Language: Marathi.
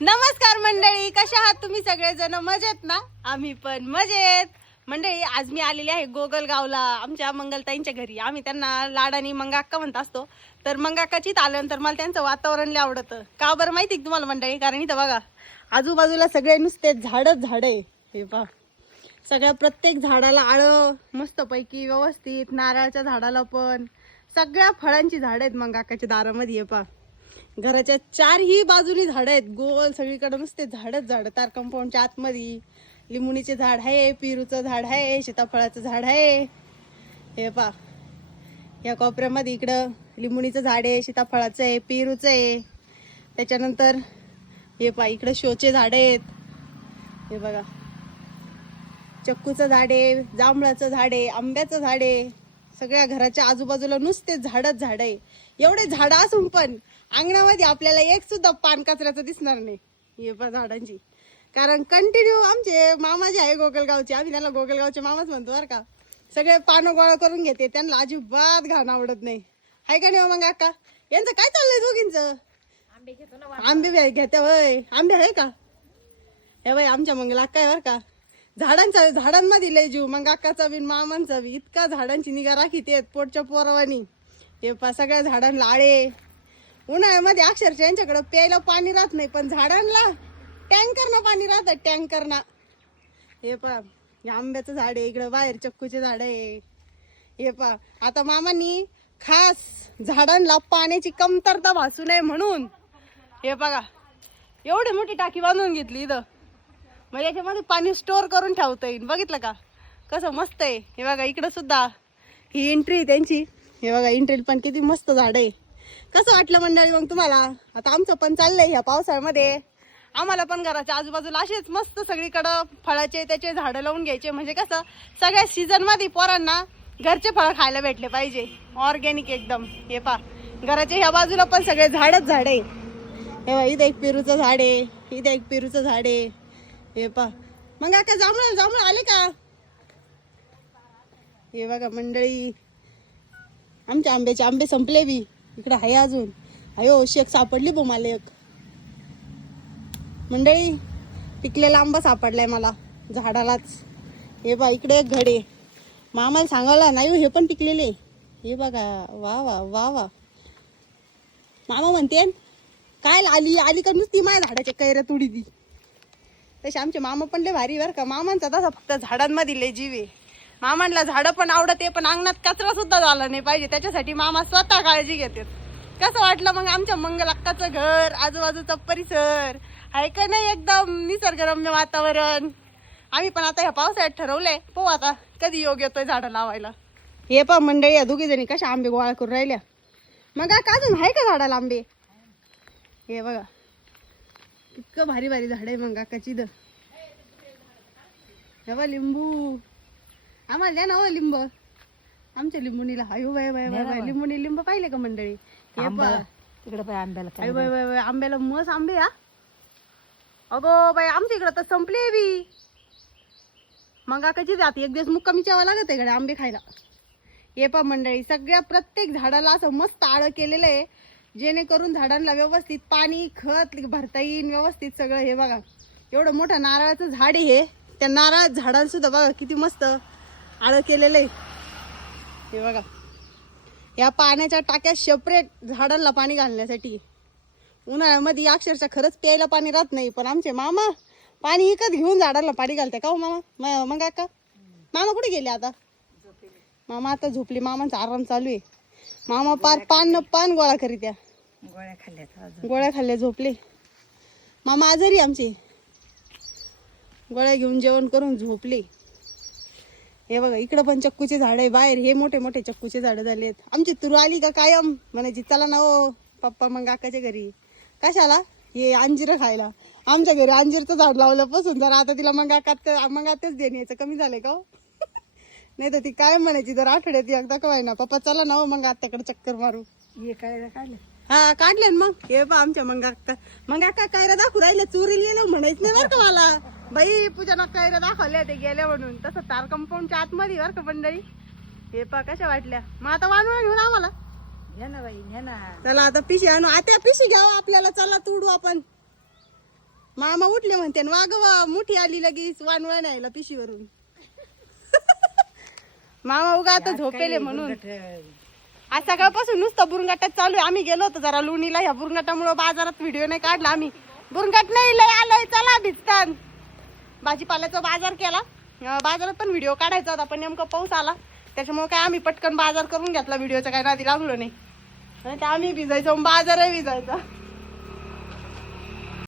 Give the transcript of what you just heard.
नमस्कार मंडळी कशा आहात तुम्ही सगळेजण? मजेत ना? आम्ही पण मजेत. मंडळी आज मी आलेली आहे गोगलगावला आमच्या मंगलताईंच्या घरी. आम्ही त्यांना लाडानी मंगाक्का म्हणत असतो. तर मंगाक्काचीच आल्यानंतर मला त्यांचं वातावरण लय आवडतं. का बरं माहिती तुम्हाला मंडळी? कारण इथं बघा आजूबाजूला सगळे नुसते झाडच झाड आहे. हे पहा. सगळ्या प्रत्येक झाडाला आळं मस्तपैकी व्यवस्थित नारळाच्या झाडाला पण. सगळ्या फळांची झाडं आहेत मग काकाच्या दारामध्ये हे पहा. घराच्या चारही बाजूनी झाडं आहेत. गोल सगळीकडे नुसते झाडच झाड. तार कंपाऊंडच्या आतमध्ये लिंबुणीचे झाड आहे पेरूचं झाड आहे सीताफळाचं झाड आहे. हे पा या कोपऱ्यामध्ये इकडं लिंबुणीचं झाड आहे सीताफळाचं आहे पेरूचं आहे. त्याच्यानंतर हे पा इकडं शोचे झाड आहेत. हे बघा. चक्कूचं झाड आहे जांभळाचं झाड आहे आंब्याचं झाड आहे. सगळ्या घराच्या आजूबाजूला नुसते झाडच झाड आहे एवढे झाड असून पण अंगणामध्ये आपल्याला एक सुद्धा पान कचऱ्याचं दिसणार नाही. हे पण झाडांची. कारण कंटिन्यू आमचे मामा जे आहे गोगलगावचे. आम्ही त्यांना गोगलगावचे मामाच म्हणतो बरं का. सगळे पानं गोळा करून घेते. त्यांना अजिबात घाण आवडत नाही. हाय का नाही हो मग अक्का यांचं काय चाललंय दोघींचं? आंबे घेते होय. आंबे आहे का? हे बाई आमच्या मंगला काय बर का? झाडांचा झाडांमध्ये लय जीव मग अक्काचा बी मामांचा बी. इतका झाडांची निगा राखी ते पोटच्या पोरवानी. हे पा सगळ्या झाडांना आळे उन्हाळ्यामध्ये अक्षरशः यांच्याकडं प्यायला पाणी राहत नाही पण झाडांना टँकरनं पाणी राहतं टँकरना. हे पा आंब्याचं झाड आहे इकडं बाहेर चक्कूचे झाड आहे. हे पा आता मामांनी खास झाडांना पाण्याची कमतरता भासू नये म्हणून. हे बघा एवढी मोठी टाकी बांधून घेतली इथं. मग याच्यामध्ये पाणी स्टोअर करून ठेवता येईल. बघितलं का? कसं मस्त आहे. हे बघा इकडं सुद्धा ही एंट्री त्यांची. हे बघा एंट्री पण किती मस्त झाड आहे. कसं वाटलं मंडळी मग तुम्हाला? आता आमचं पण चाललंय ह्या पावसाळ्यामध्ये. आम्हाला पण घराच्या आजूबाजूला असेच मस्त सगळीकडं फळाचे त्याचे झाडं लावून घ्यायचे. म्हणजे कसं सगळ्या सीझनमध्ये पोरांना घरचे फळं खायला भेटले पाहिजे. ऑर्गॅनिक एकदम. हे पा घराच्या ह्या बाजूला पण सगळे झाडच झाड आहे. हे इथं एक पेरूचं झाड आहे. इथं एक पेरूचं झाड आहे. हे पा. मग का जांभळ जांभळ आले का? हे बघा मंडळी. आमच्या आंब्याचे आंबे संपले बी. इकडे आहे अजून. अयो शेक सापडली बो मला एक. मंडळी पिकलेला आंबा सापडलाय मला झाडालाच. हे बा इकडे एक घडे. मामाला सांगायला नाही हो, हे पण पिकलेले. हे बघा वा वा वा वा. मामा म्हणते काय आली आली का नुसती? माझ्या झाडाच्या कैऱ्या तुडी ती तसे आमचे मामा पण लय भारी बरं का. मामांचा तसा फक्त झाडांमध्ये लय जीव आहे. मामांना झाडं पण आवडते पण अंगणात कचरा सुद्धा झाला नाही पाहिजे. त्याच्यासाठी मामा स्वतः काळजी घेतात. कसं वाटलं मग आमच्या मंगल अक्काचं घर आजूबाजूचा परिसर? आहे का नाही एकदम निसर्गरम्य वातावरण? आम्ही पण आता ह्या पावसाळ्यात ठरवलंय. पाहू आता कधी योग येतोय झाडं लावायला. हे पण मंडळी या दोघी जणी कशा आंबे गोळा करून राहिल्या. मग का अजून आहे का झाडाला आंबे हे बघा. इतकं भारी भारी झाड आहे मग काकाची द लिंबू. आम्हाला द्या ना हो लिंब. आमच्या लिंबुनीला. अयो बाय बाय बाय बाय लिंबुनी लिंब पाहिले का मंडळी. तिकडे आंब्याला अय बाय बाय बाय आंब्याला मस आंबे हा. अगो बाय आमच्या इकडं तर संपले बी. मग काकाची जाते एक दिवस मुक्कामी यावं लागत आहे आंबे खायला. हे पा मंडळी सगळ्या प्रत्येक झाडाला असं मस्त आळं केलेलं आहे. जेणेकरून झाडांना व्यवस्थित पाणी खत भरता येईल व्यवस्थित सगळं हे बघा. एवढं मोठं नारळाचं झाड आहे हे. त्या नारळ झाडांसुद्धा बघा किती मस्त आळं केलेलं आहे. हे बघा. या पाण्याच्या टाक्या सेपरेट झाडांना पाणी घालण्यासाठी. उन्हाळ्यामध्ये अक्षरशः खरंच प्यायला पाणी राहत नाही पण आमचे मामा पाणी इकत घेऊन झाडांना पाणी घालते का हो मामा? मग का मामा कुठे गेले आता? मामा आता झोपली. मामांचा आराम चालू आहे. मामा पार पान न पान गोळा करीत त्या गोळ्या खाल्ल्यात अजून. गोळ्या खाल्ल्या झोपले. मामा आजारी आमचे. गोळ्या घेऊन जेवण करून झोपले. हे बघा इकडं पण चक्कूचे झाड आहे. बाहेर हे मोठे मोठे चक्कूचे झाड झालेत आमची तुरू आली का कायम? म्हणायची चला ना ओ पप्पा मग काकाच्या घरी. कशाला? हे अंजीर खायला. आमच्या घरी अंजीरचं झाड लावल्यापासून जरा आता तिला मग काका मग आताच देण्याचं. कमी झालंय का हो? नाही तर ती काय म्हणायची जर आठवड्यात एकदा कवाय ना पप्पा चला ना हो मग आत्याकडे चक्कर मारू. हे काय काढलं? हा काढले ना मग. हे पा आमच्या मग अक्का मग अक्का कायरा दाखवू राहिले चोरीला गेलो म्हणायच नाही बरं का मला. बाई पूजा कायरा दाखवल्या ते गेल्या म्हणून. तसं तार कंपाऊंडच्या आतमध्ये बरं का मंडळी. हे पा कशा वाटल्या. मग आता वाजवून घेऊन आम्हाला. घ्या ना बाई घ्या ना. चला आता पिशी आणू. आता पिशी घ्यावं आपल्याला. चला तुडू आपण. मामा उठले म्हणते आणि वाग वा मोठी आली लगेच. वानवळ न्यायला पिशीवरून. मामा उगा आता झोपेले म्हणून. आज सकाळपासून नुसतं बुरंगाटात चालू आहे. आम्ही गेलो होतो जरा लोणीला. ह्या बुरंगाटामुळे बाजारात व्हिडिओ नाही काढला आम्ही. बुरंगाट नाही लय आलंय. चला भिजतान. भाजीपाल्याचा बाजार केला. बाजारात पण व्हिडिओ काढायचा होता पण नेमकं पाऊस आला. त्याच्यामुळे काय आम्ही पटकन बाजार करून घेतला. व्हिडिओचा काय नादी लागलो नाही. आणि आम्ही भिजायचो बाजारही भिजायचा.